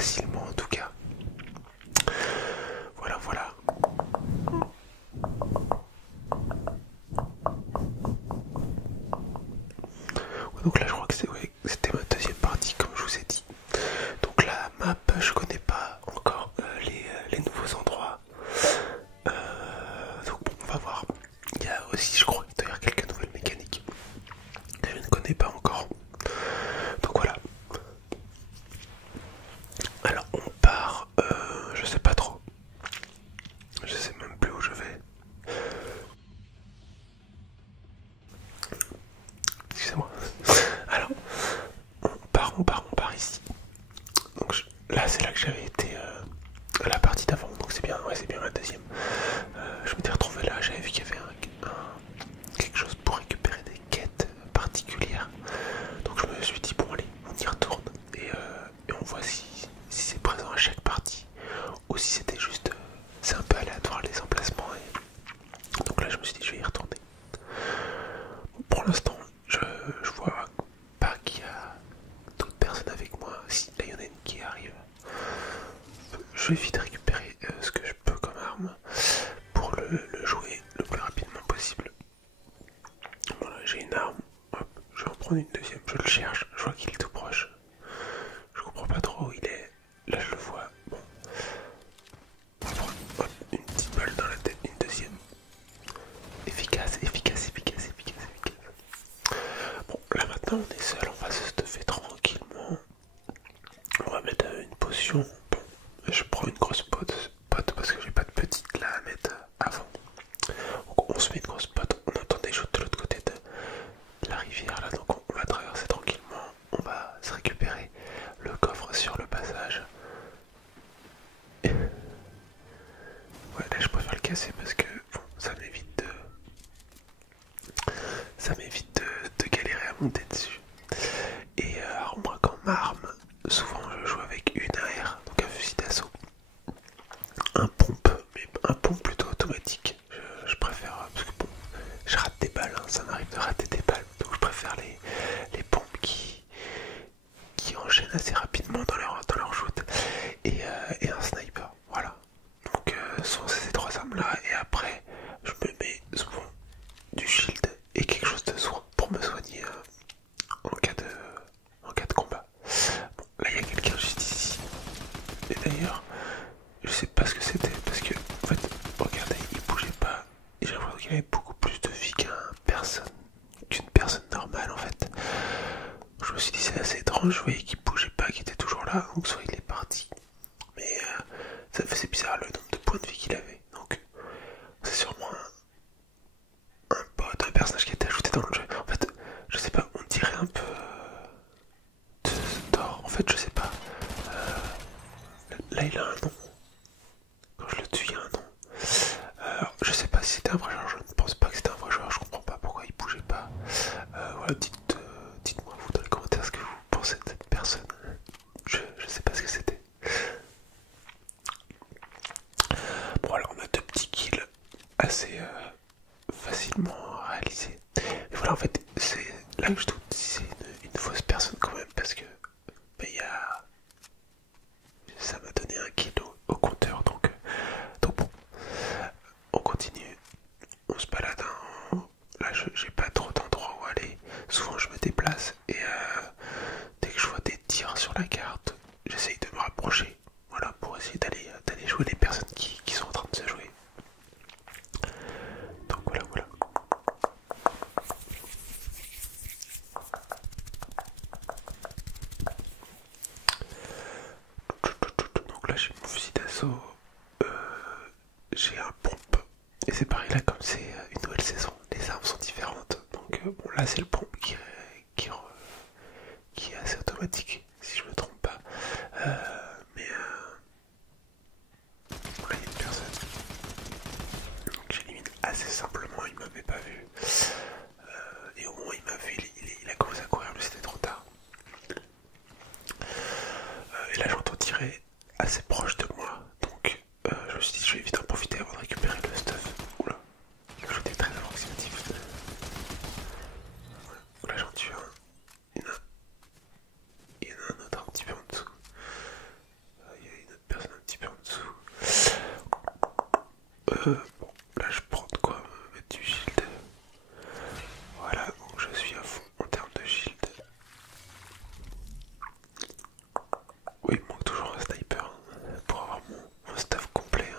facilement en tout cas. Voilà, voilà. Ouais, donc là je crois que c'était ma deuxième partie comme je vous ai dit. Donc la map, je connais pas encore les nouveaux endroits. Donc bon, on va voir. Il y a aussi, je crois, d'ailleurs quelques nouvelles mécaniques que je ne connais pas encore. Donc voilà. Alors on part, je sais pas trop. Je sais même plus où je vais. Excusez-moi. Alors, on part ici. Donc là c'est là que j'avais été à la partie d'avant, donc c'est bien, ouais, c'est bien la deuxième. Je m'étais retrouvé là, j'avais vu qu'il y avait quelque chose pour récupérer des quêtes particulières. Donc je me suis dit bon allez, on y retourne et on voit si c'est présent à chaque partie ou si c'était juste, c'est un peu aléatoire les emplacements. Donc là je me suis dit je vais y retourner. Bon, pour l'instant je vois pas qu'il y a d'autres personnes avec moi. Si là il y en a une qui arrive, je vais vite récupérer ce que je peux comme arme pour le jouer le plus rapidement possible. Voilà, j'ai une arme, hop, je vais en prendre une deuxième, je le cherche, je vois qu'il est tout proche. Je comprends pas trop où il est, là je le vois, bon. On va prendre hop, une petite balle dans la tête, une deuxième. Efficace, efficace, efficace, efficace, efficace. Bon, là maintenant on est seul, on va se stuffer tranquillement. On va mettre une potion. Bon, je prends une grosse pote parce que j'ai pas de petite là à mettre avant. Donc on se met une grosse pote, on entend des choses de l'autre côté de la rivière là, donc on va traverser tranquillement, on va se récupérer le coffre sur le passage. Ouais, là je préfère le casser parce que bon, ça m'évite de galérer à monter dessus. Et alors moi quand m'arme, souvent je joue avec une AR, donc un fusil d'assaut, un pompe, mais un pompe plutôt automatique. Je préfère, parce que bon, je rate des balles, hein, ça m'arrive de rater des balles, donc je préfère les pompes qui enchaînent assez rapidement dans leur shoot, et un sniper, voilà. Donc souvent c'est ces trois armes là, et après je me mets souvent du shield et quelque chose de soin pour me soigner en cas de combat. Bon, là il y a quelqu'un juste ici, et d'ailleurs je sais pas ce que c'était parce que en fait regardez il bougeait pas et j'ai l'impression qu'il avait beaucoup plus de vie qu'une personne normale en fait. Je me suis dit c'est assez étrange, je voyais qu'il bougeait pas, qu'il était toujours là, donc soit il est parti, mais ça faisait bizarre le nombre de points de vie qu'il avait, donc c'est sûrement un bot, un personnage qui a été ajouté dans le jeu. En fait je sais pas, on dirait un peu de Thor, en fait je sais pas. Là il a un nom. Quand je le tue, il y a un nom. Alors, je sais pas si c'était un vrai joueur, je ne pense pas que c'était un vrai joueur, je comprends pas pourquoi il bougeait pas. Voilà, dites-moi vous dans les commentaires ce que vous pensez de cette personne. Je sais pas ce que c'était. Bon, alors on a deux petits kills assez facilement réalisés. Mais voilà, en fait, c'est là que je doute si c'est une fausse personne quand même, parce que bah, ça m'a donné un kill au compteur, donc bon. On continue, on se balade, hein. Là j'ai pas trop d'endroits où aller, souvent je me déplace et dès que je vois des tirs sur la carte, j'essaye de me rapprocher, voilà, pour essayer d'aller jouer les personnes qui sont en train de se jouer. Donc voilà, voilà. Donc là j'ai mon fusil d'assaut, j'ai un pompe. Et c'est pareil là, comme c'est une nouvelle saison, les armes sont différentes. Donc bon là c'est le pompe qui est assez automatique, si je me trompe pas. Mais bon, là il y a une personne. Donc j'élimine assez simplement, il m'avait pas vu. Et au moment où il m'a vu, il a commencé à courir, mais c'était trop tard. Et là j'entends tirer assez proche de moi. Donc je me suis dit je vais vite en profiter avant de récupérer le stuff. Oula, j'étais très approximatif. Là j'en tue un. Il y en a Bon, là je prends de quoi me mettre du shield. Voilà, donc je suis à fond en termes de shield. Oui, il manque toujours un sniper pour avoir mon staff complet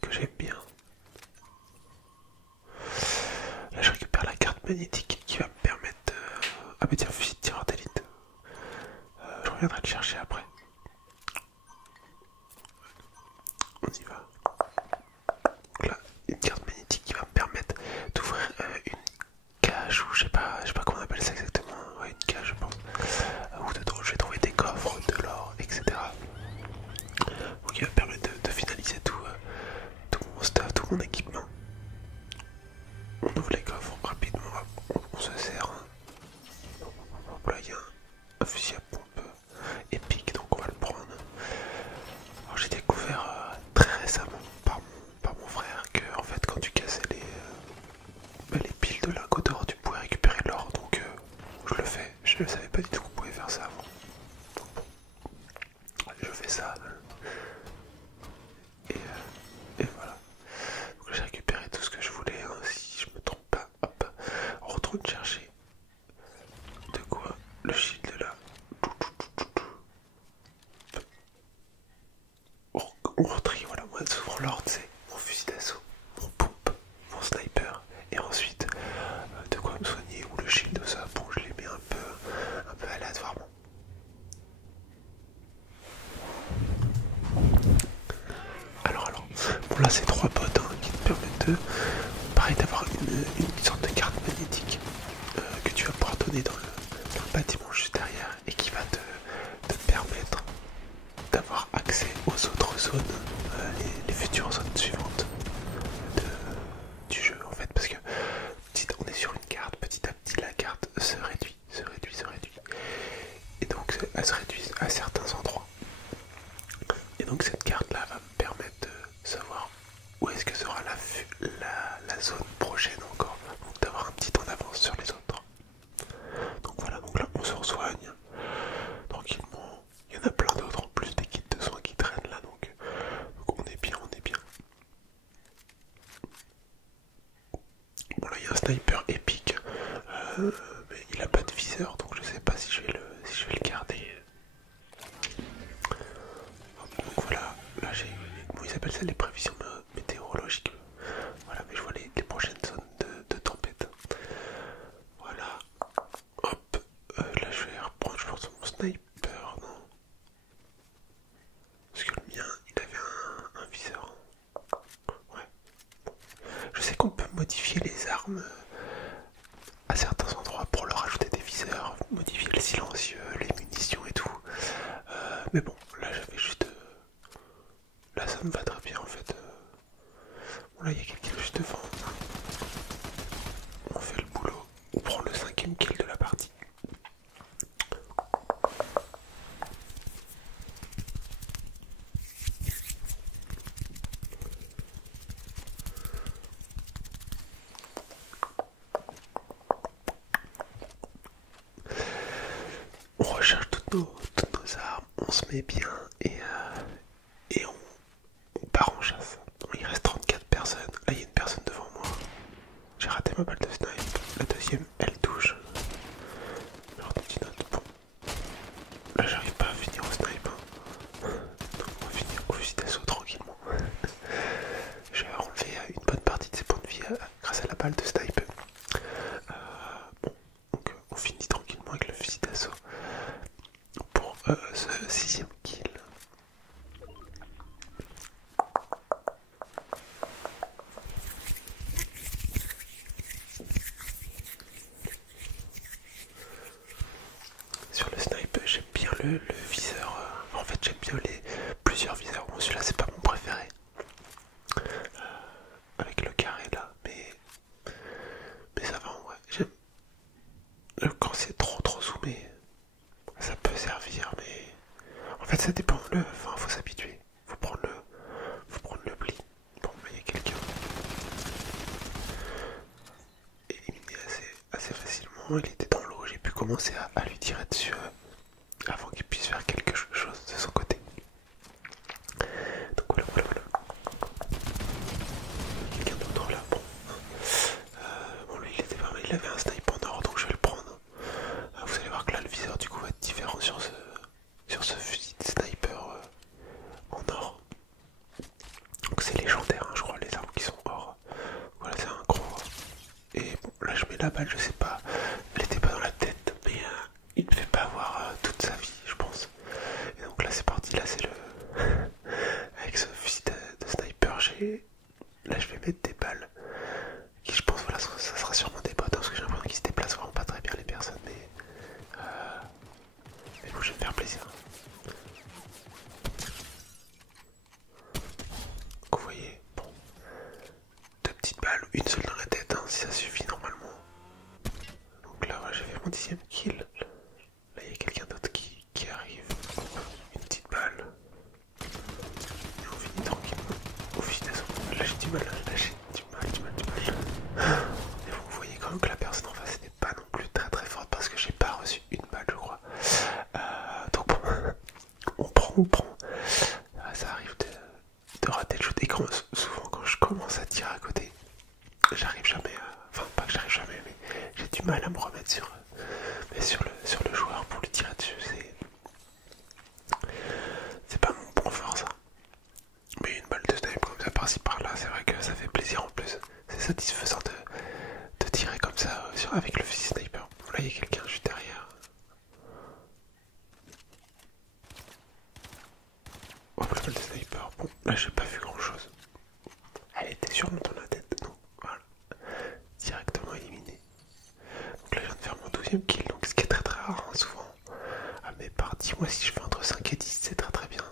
que j'aime bien. Là je récupère la carte magnétique qui va me permettre de... Ah mais tiens, fusil de tireur d'élite. Je reviendrai le chercher après. On y va. Donc là, une carte magnétique qui va me permettre d'ouvrir une cage ou je sais pas comment on appelle ça exactement. Ouais, une cage je pense. Où dedans je vais trouver des coffres, de l'or, etc. Donc il va me permettre de finaliser tout mon stuff, tout mon équipement. On ouvre les coffres rapidement, on se sert. Là il y a un fusil à pompe épique, donc on va le prendre. Alors j'ai découvert très récemment par mon frère que en fait quand tu cassais les piles de lingots d'or tu pouvais récupérer l'or, donc je le fais. Je ne savais pas du tout qu'on pouvait faire ça avant. Donc bon, je fais ça. Et voilà. Donc j'ai récupéré tout ce que je voulais, hein, si je me trompe pas. Hop, on retourne chercher de quoi le shield là. On retrie, voilà, moi souvent l'ordre c'est mon fusil d'assaut, mon pompe, mon sniper, et ensuite de quoi me soigner ou le shield, ça, bon je les mets un peu aléatoirement. Alors, bon là c'est 3 bots hein, qui te permettent de, pareil, d'avoir une sorte de carte magnétique que tu vas pouvoir donner dans le bâtiment juste derrière et qui va te permettre d'avoir accès aux autres zones, les futures zones suivantes du jeu en fait, parce que on est sur une carte, petit à petit la carte se réduit, et donc elle se réduit à certains endroits, et donc cette carte là va me permettre de savoir où est-ce que sera la zone prochaine encore, donc d'avoir un petit temps d'avance sur les autres. Donc voilà, donc là on se resoigne tranquillement. Il y en a plein d'autres en plus, des kits de soins qui traînent là, donc on est bien, on est bien. Bon là il y a un sniper épique, mais il a pas de viseur, donc je sais pas si je vais le garder. Donc voilà, là j'ai, comment ils appellent ça, les prévisions météorologiques. Voilà, mais je vois les prochaines zones de tempête. Voilà, hop, là je vais reprendre, je pense, mon sniper, non? Parce que le mien, il avait un viseur. Ouais. Je sais qu'on peut modifier les armes à certains endroits pour leur ajouter des viseurs, modifier le silencieux, les munitions et tout. Mais bon, là j'avais juste... Là ça me va très bien en fait. Bon là il y a quelqu'un juste devant. On fait le boulot. On prend le 5ème kill de la partie. On recharge toutes nos armes, on se met bien et on part en chasse. Il reste 34 personnes. Là, il y a une personne devant moi. J'ai raté ma balle de snipe. La deuxième, elle touche. Alors, petite note. Bon. Là, j'arrive pas à finir au snipe. Hein. Donc, on va finir au fusil d'assaut tranquillement. Je vais enlever une bonne partie de ses points de vie grâce à la balle de snipe. Bon, donc on finit tranquillement avec le fusil d'assaut pour ce 6ème kill. Sur le snipe, j'aime bien le viseur. En fait, j'aime bien plusieurs viseurs. Bon, celui-là, c'est pas mon préféré. Avec le carré là, mais ça va en vrai. J'aime. Quand c'est trop zoomé, ça peut servir, mais en fait, ça dépend. Enfin, faut s'habituer. Faut prendre le pli. Bon, il y a quelqu'un éliminé assez facilement. Il était dans l'eau. J'ai pu commencer à lui tirer dessus avant qu'il puisse faire quelque chose de son côté. Donc voilà. la balle, je sais pas, elle était pas dans la tête, mais il ne devait pas avoir toute sa vie, je pense. Et donc là c'est parti, là c'est le... Avec ce fusil de sniper, là je vais mettre des balles, qui je pense, voilà, ça sera sûrement des bots, hein, parce que j'ai l'impression qu'ils se déplacent vraiment pas très bien les personnes, mais bon, je vais me faire plaisir. Donc vous voyez, bon, deux petites balles, une seule dans la tête, hein, si ça suffit normalement. Donc là, voilà, j'ai fait mon 10e kill. Là, il y a quelqu'un d'autre qui arrive. Une petite balle. Et on finit tranquillement. Au final, là, j'ai du mal, là, j'ai du mal. Mais bon, vous voyez quand même que la personne en face n'est pas non plus très très forte parce que j'ai pas reçu une balle, je crois. Donc bon, on prend. Ça arrive de rater le shoot. Et souvent, quand je commence à tirer à côté, j'arrive jamais à... Enfin, pas que j'arrive jamais, mais j'ai du mal à me remettre sur le joueur pour lui tirer dessus. C'est pas mon point fort, ça. Mais une balle de snipe comme ça par-ci par-là, c'est vrai que ça fait plaisir en plus. C'est satisfaisant de tirer comme ça avec le fusil sniper. Là, il y a quelqu'un juste derrière. Hop, la balle de sniper. Bon, là, j'ai pas vu grand-chose. Elle était sûrement dans la tête, donc voilà. Directement éliminé. Donc là, je viens de faire mon 12e kill, donc ce qui est très très rare, hein, souvent. À mes parties, moi, si je fais entre 5 et 10, c'est très très bien.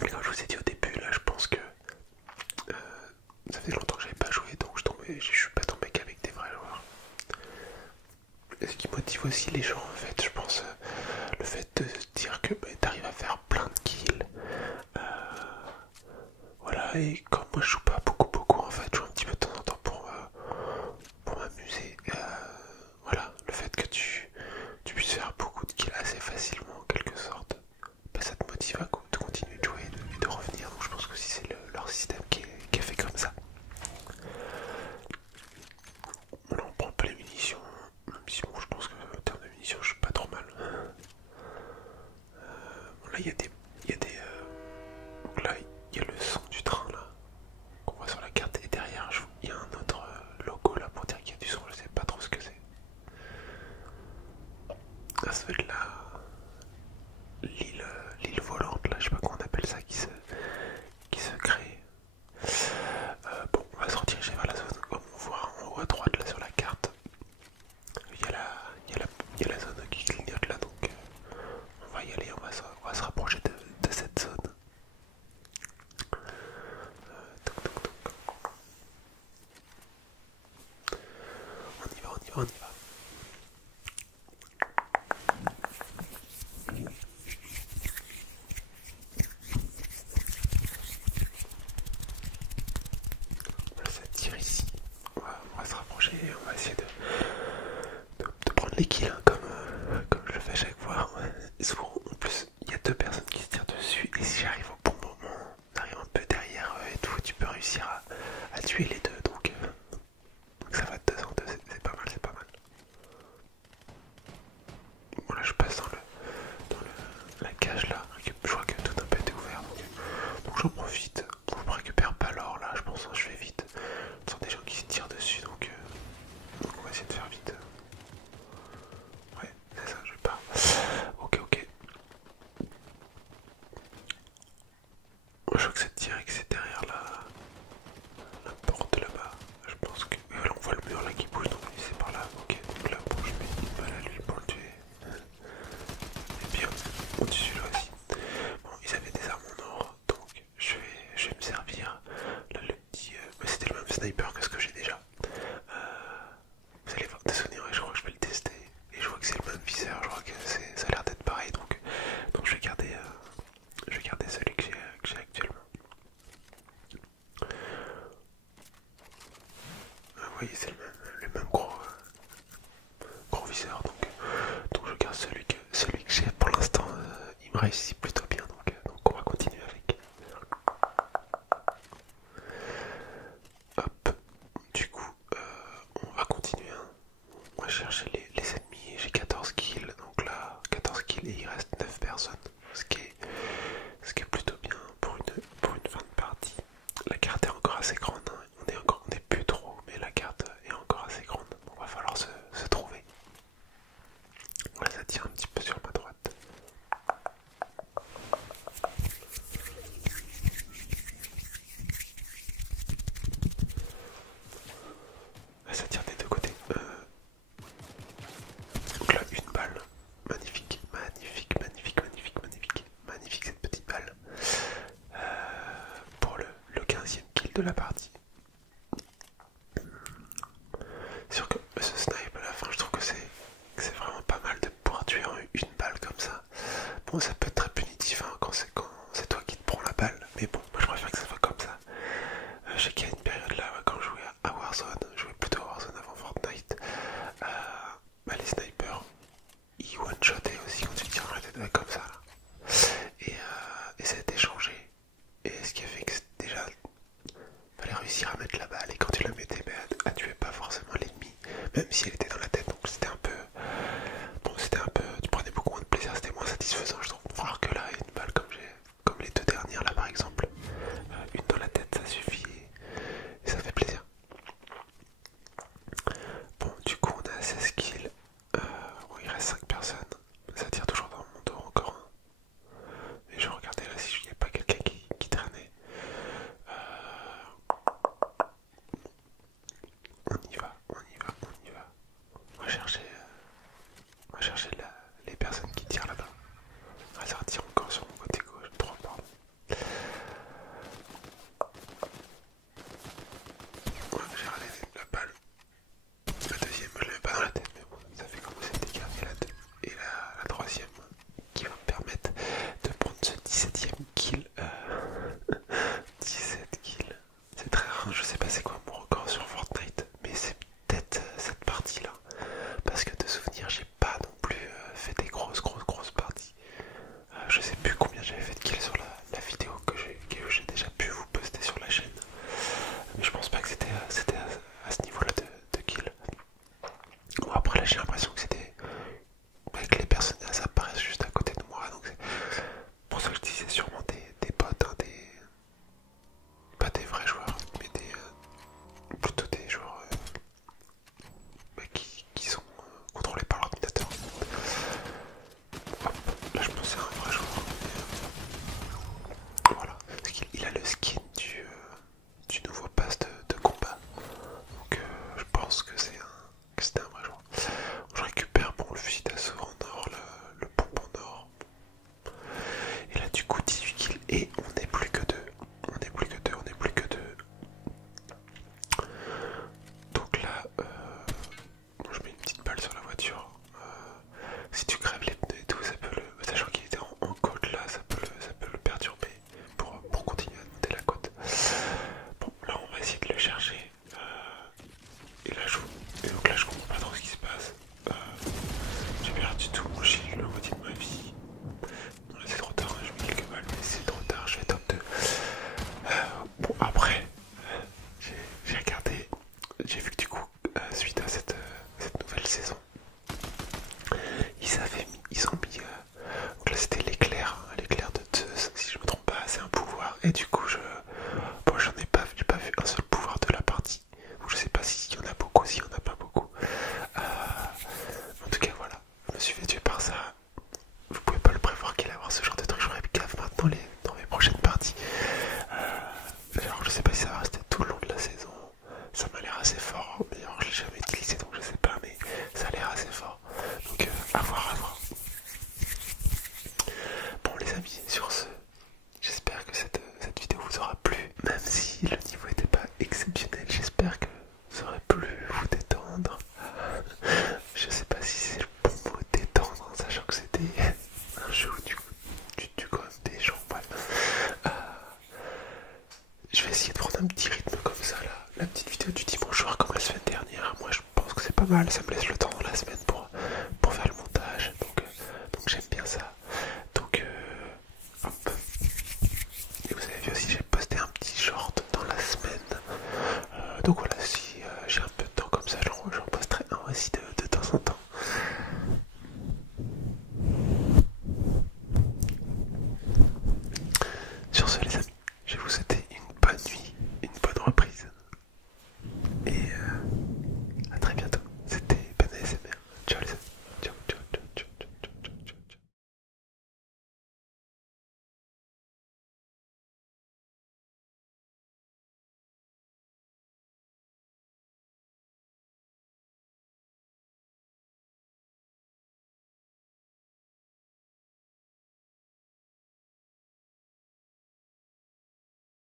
Mais comme je vous ai dit au début, là, je pense que ça fait longtemps que j'avais pas joué, donc je suis pas tombé qu'avec des vrais joueurs. Et ce qui motive aussi les gens, en fait, je pense, le fait de se dire que t'arrives à faire plein de kills. Voilà, et comme moi je joue pas beaucoup en fait, je joue un petit peu de temps en temps pour m'amuser. Voilà, le fait que tu puisses faire beaucoup de kills assez facilement en quelque sorte, ça te motive à de continuer de jouer et de revenir. Donc je pense que si c'est leur système qui est fait comme ça. Voilà, on prend pas les munitions, même si bon, je pense que en termes de munitions je suis pas trop mal. Bon, là il y a des... Donc là il y a le son du train là qu'on voit sur la carte, et derrière il y a un autre logo là pour dire qu'il y a du son, je sais pas trop ce que c'est. Ça doit être l'île volante là, je sais pas comment on appelle ça, qui se crée. Bon, on va se rediriger vers la zone, comme on voit en haut à droite là sur la carte. Il y a la zone qui clignote là, donc on va y aller, on va se rapprocher de cette zone. Toc, toc, toc. On y va. Ça tire ici. On va se rapprocher et on va essayer de prendre les kills, hein, comme je le fais à chaque fois. Et souvent, en plus, il y a deux personnes qui se tirent dessus, et si j'arrive au bon moment, j'arrive un peu derrière et tout, tu peux réussir à tuer les deux. Donc ça va de 2 en 2, c'est pas mal. Bon, là je passe dans la cage là, je vois que tout n'a pas été ouvert, donc j'en profite. Bon, je me récupère pas l'or là, je pense, hein, je fais vite. Ce sont des gens qui se tirent dessus, donc on va essayer de faire vite. Ouais, c'est ça, je pars. Ok. Je vois que ça tire et que c'est derrière la porte là-bas. Je pense que... là on voit le mur là qui bouge, donc c'est par là. Ok, donc là bon, je mets une balle à lui pour le tuer. Et bien, au-dessus là aussi. Bon, ils avaient des armes en or, donc je vais me servir. Là le petit... c'était le même sniper que ce que j'ai déjà. Vous allez voir des souvenirs, et je crois que je vais le tester. Et je vois que c'est le même viseur, je crois que ça a l'air d'être pareil, donc je vais garder celui que j'ai actuellement. Vous voyez, c'est le même gros viseur, donc je garde celui que j'ai pour l'instant. Il me réussit plutôt bien, donc on va continuer avec. Hop, du coup, on va continuer, hein. On va chercher les ennemis. J'ai 14 kills, donc là 14 kills et il reste 9 personnes, ce qui est plutôt bien pour une fin de partie. La carte est encore assez grande, hein. On est plus trop, mais la carte est encore assez grande. de la partie. Sûr que ce snipe à la fin, je trouve que c'est vraiment pas mal de pouvoir tuer en une balle comme ça. Bon, ça peut être très punitif hein, quand c'est toi qui te prends la balle, mais bon, moi je préfère que ça soit comme ça. Je sais qu'il y a une période là, quand je jouais à Warzone, je jouais plutôt à Warzone avant Fortnite, bah, les snipers, ils one-shotaient aussi quand tu tires dans la tête comme ça. Là. Et ça a été changé. Et ce qui a fait que déjà, fallait réussir à mettre la balle, et quand tu la mettais, bah, elle tuait pas forcément l'ennemi, même si elle était dans la tête, donc c'était un peu... Bon, c'était un peu... Tu prenais beaucoup moins de plaisir, c'était moins satisfaisant, je trouve. Alors que là, une balle comme les deux dernières là par exemple, une dans la tête, ça suffit, et ça fait plaisir. Bon, du coup, on a 16 kills. Bon, il reste 5 personnes. Ça tire toujours dans mon dos encore. Et je regardais là si il n'y a pas quelqu'un qui traînait. On y va, on y va, on y va. On va chercher les personnes qui tirent là-bas. Ah, ça tire encore sur mon côté gauche, trop pardon. Ouais, j'ai raté la balle. La deuxième, je ne l'avais pas dans la tête, mais bon, ça fait comme c'est dégâts. Et la troisième, qui va me permettre de prendre ce 17ème kill. 17 kills. C'est très rare, je sais pas c'est quoi mon record sur Fortnite, mais c'est peut-être cette partie-là. Parce que de souvenir, j'ai pas non plus fait des grosses parties. Je sais plus combien j'avais fait de kills sur la vidéo que j'ai déjà pu vous poster sur la chaîne. Mais je pense pas que c'était à ce niveau-là de kills. Bon, après là j'ai l'impression que c'était avec les personnages apparaissent juste à côté de moi, donc c'est pour ça que je disais sûrement des bots, hein, pas des vrais joueurs, mais plutôt des joueurs qui sont contrôlés par l'ordinateur. Hop, là je pensais à un vrai joueur. Voilà, parce qu'il a le skin du nouveau pass de combat, donc je pense que c'était un vrai joueur. Je récupère bon le fusil d'assaut en or, le pompe en or. Et là du coup 18 kills et on n'est plus que deux. On n'est plus que deux. Donc là, je mets une petite balle sur la voiture. Si tu crèves les pneus et tout, ça peut sachant qu'il était en côte là, ça peut le perturber pour continuer à monter la côte. Bon, là on va essayer de le chercher. Et donc là je comprends pas trop ce qui se passe. J'ai perdu tout mon shield, le moitié de ma vie. Non, là c'est trop tard, hein, je mets quelques balles, mais c'est trop tard, je vais top 2. Bon après, j'ai regardé, j'ai vu que du coup, suite à cette nouvelle saison, ils ont mis donc là c'était l'éclair de Zeus, si je me trompe pas, c'est un pouvoir, et du coup bon j'ai pas vu un seul pouvoir de la partie, donc je sais pas s'il y en a beaucoup, s'il y en a pas beaucoup. En tout cas voilà, je me suis fait tuer par ça. Vous pouvez pas le prévoir qu'il allait avoir ce genre de truc, j'aurais gaffe maintenant dans mes prochaines parties. Alors je sais pas si ça va rester tout le long de la saison, ça m'a l'air assez fort, mais alors je l'ai jamais utilisé donc je sais pas, mais ça a l'air assez fort, donc à voir. Bon les amis, sur ce, j'espère que cette vidéo vous aura plu, même si le niveau n'était pas exceptionnel, j'espère que ça aurait pu vous détendre. Je sais pas si c'est le bon mot détendre, en sachant que c'était un jeu où tu causes des gens, bref. Je vais essayer de prendre un petit rythme comme ça là, la petite vidéo du dimanche soir comme la semaine dernière. Moi je pense que c'est pas mal, ça me laisse le temps